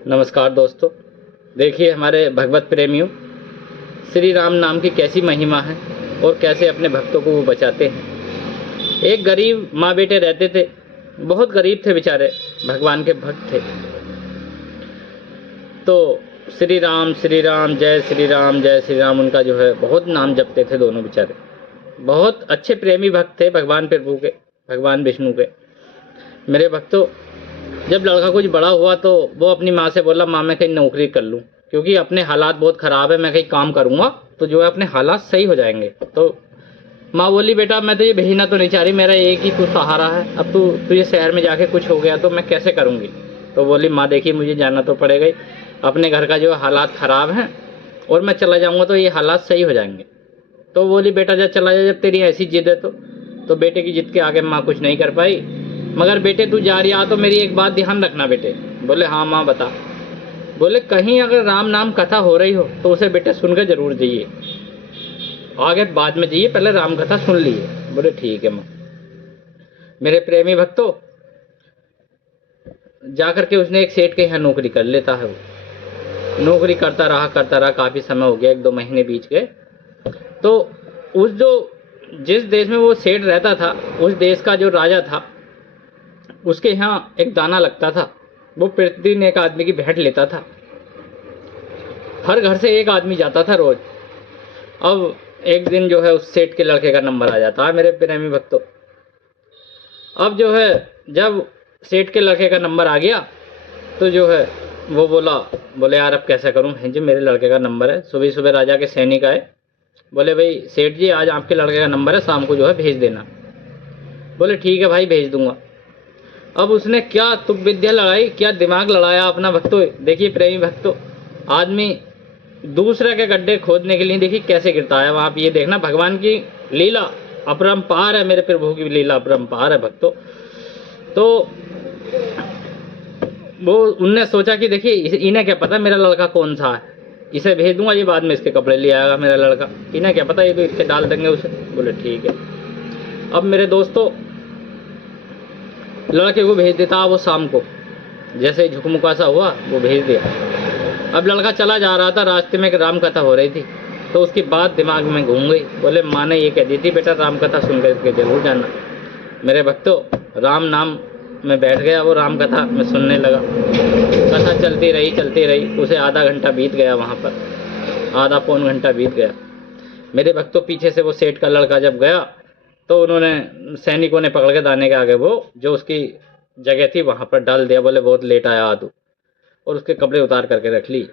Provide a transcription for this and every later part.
नमस्कार दोस्तों, देखिए हमारे भगवत प्रेमियों, श्री राम नाम की कैसी महिमा है और कैसे अपने भक्तों को वो बचाते हैं। एक गरीब माँ बेटे रहते थे, बहुत गरीब थे बेचारे, भगवान के भक्त थे। तो श्री राम जय श्री राम जय श्री राम उनका जो है बहुत नाम जपते थे दोनों बेचारे। बहुत अच्छे प्रेमी भक्त थे भगवान प्रभु के, भगवान विष्णु के। मेरे भक्तों, जब लड़का कुछ बड़ा हुआ तो वो अपनी माँ से बोला, माँ मैं कहीं नौकरी कर लूँ, क्योंकि अपने हालात बहुत ख़राब है, मैं कहीं काम करूँगा तो जो है अपने हालात सही हो जाएंगे। तो माँ बोली, बेटा मैं तो ये भेजना तो नहीं चाह रही, मेरा एक ही तू सहारा है, अब तू ये शहर में जाके कुछ हो गया तो मैं कैसे करूँगी। तो बोली, माँ देखिए मुझे जाना तो पड़ेगा ही, अपने घर का जो हालात ख़राब हैं और मैं चला जाऊँगा तो ये हालात सही हो जाएंगे। तो बोली, बेटा जब चला जा, जब तेरी ऐसी जिद है तो बेटे की जिद के आगे माँ कुछ नहीं कर पाई। मगर बेटे तू जा रही आ तो मेरी एक बात ध्यान रखना बेटे। बोले, हाँ माँ बता। बोले, कहीं अगर राम नाम कथा हो रही हो तो उसे बेटे सुनकर जरूर जाइए, आगे बाद में जाइए, पहले राम कथा सुन लीजिए। बोले ठीक है माँ। मेरे प्रेमी भक्तों, जाकर के उसने एक सेठ के यहाँ नौकरी कर लेता है। वो नौकरी करता रहा, काफ़ी समय हो गया, 1-2 महीने बीत गए। तो जिस देश में वो सेठ रहता था, उस देश का जो राजा था, उसके यहाँ एक दाना लगता था। वो प्रतिदिन एक आदमी की भेंट लेता था, हर घर से एक आदमी जाता था रोज। अब एक दिन जो है उस सेठ के लड़के का नंबर आ जाता है मेरे प्रेमी भक्तों। अब जो है जब सेठ के लड़के का नंबर आ गया तो जो है वो बोले यार अब कैसा करूं, है जी मेरे लड़के का नंबर है। सुबह सुबह राजा के सैनिक आए, बोले भाई सेठ जी आज आपके लड़के का नंबर है, शाम को जो है भेज देना। बोले ठीक है भाई भेज दूंगा। अब उसने क्या तुक विद्या लड़ाई, क्या दिमाग लड़ाया अपना भक्तों। देखिए प्रेमी भक्तों, आदमी दूसरे के गड्ढे खोदने के लिए देखिए कैसे गिरता है वहाँ पे। ये देखना भगवान की लीला अपरंपार है, मेरे प्रभु की लीला अपरंपार है भक्तों। तो वो उनने सोचा कि देखिए इन्हें क्या पता मेरा लड़का कौन सा है, इसे भेज दूंगा, ये बाद में इसके कपड़े ले आएगा मेरा लड़का, इन्हें क्या पता, ये तो इससे डाल देंगे उसे। बोले ठीक है। अब मेरे दोस्तों, लड़के को भेज देता वो शाम को, जैसे झुकमुका सा हुआ वो भेज दिया। अब लड़का चला जा रहा था, रास्ते में एक राम कथा हो रही थी, तो उसकी बात दिमाग में घूम गई। बोले माँ ने ये कह दी थी बेटा राम कथा सुन करके जरूर जाना। मेरे भक्तों, राम नाम में बैठ गया, वो राम कथा में सुनने लगा। कथा चलती रही, उसे आधा घंटा बीत गया, वहाँ पर आधा पौन घंटा बीत गया। मेरे भक्तों, पीछे से वो सेठ का लड़का जब गया तो उन्होंने सैनिकों ने पकड़ के दाने के आगे वो जो उसकी जगह थी वहाँ पर डाल दिया। बोले बहुत लेट आया आदू, और उसके कपड़े उतार करके रख ली।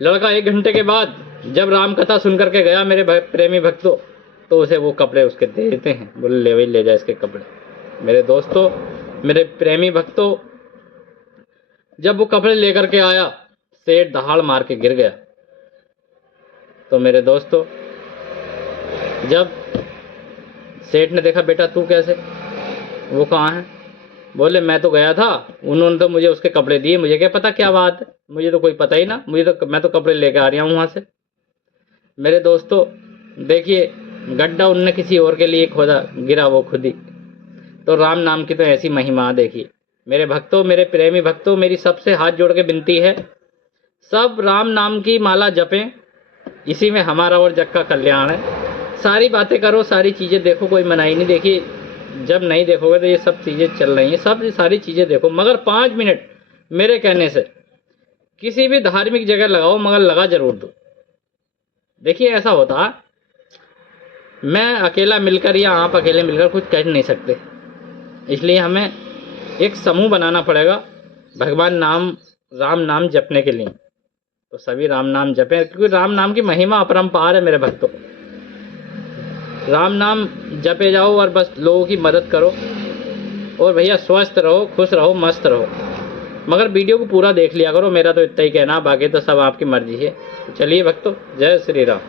लड़का 1 घंटे के बाद जब राम कथा सुन करके गया मेरे प्रेमी भक्तों, तो उसे वो कपड़े उसके दे देते हैं। बोले ले भाई ले जा इसके कपड़े। मेरे दोस्तों, मेरे प्रेमी भक्तों, जब वो कपड़े लेकर के आया, सेठ दहाड़ मार के गिर गया। तो मेरे दोस्तों, जब सेठ ने देखा, बेटा तू कैसे, वो कहाँ है? बोले मैं तो गया था, उन्होंने तो मुझे उसके कपड़े दिए, मुझे क्या पता क्या बात है, मुझे तो कोई पता ही ना, मैं तो कपड़े लेके आ रहा हूँ वहाँ से। मेरे दोस्तों देखिए, गड्ढा उनने किसी और के लिए खोदा, गिरा वो खुद ही। तो राम नाम की तो ऐसी महिमा देखिए। मेरे भक्तों, मेरे प्रेमी भक्तों, मेरी सबसे हाथ जोड़ के विनती है, सब राम नाम की माला जपें, इसी में हमारा और जग का कल्याण है। सारी बातें करो, सारी चीज़ें देखो, कोई मनाही नहीं। देखिए जब नहीं देखोगे तो ये सब चीज़ें चल रही हैं, सब सारी चीज़ें देखो, मगर 5 मिनट मेरे कहने से किसी भी धार्मिक जगह लगाओ, मगर लगा जरूर दो। देखिए ऐसा होता है, मैं अकेला मिलकर या आप अकेले मिलकर कुछ कह नहीं सकते, इसलिए हमें एक समूह बनाना पड़ेगा भगवान नाम राम नाम जपने के लिए। तो सभी राम नाम जपें, क्योंकि राम नाम की महिमा अपरंपार है मेरे भक्तों। राम नाम जपे जाओ और बस लोगों की मदद करो, और भैया स्वस्थ रहो, खुश रहो, मस्त रहो। मगर वीडियो को पूरा देख लिया करो, मेरा तो इतना ही कहना, बाकी तो सब आपकी मर्जी है। चलिए भक्तों, जय श्री राम।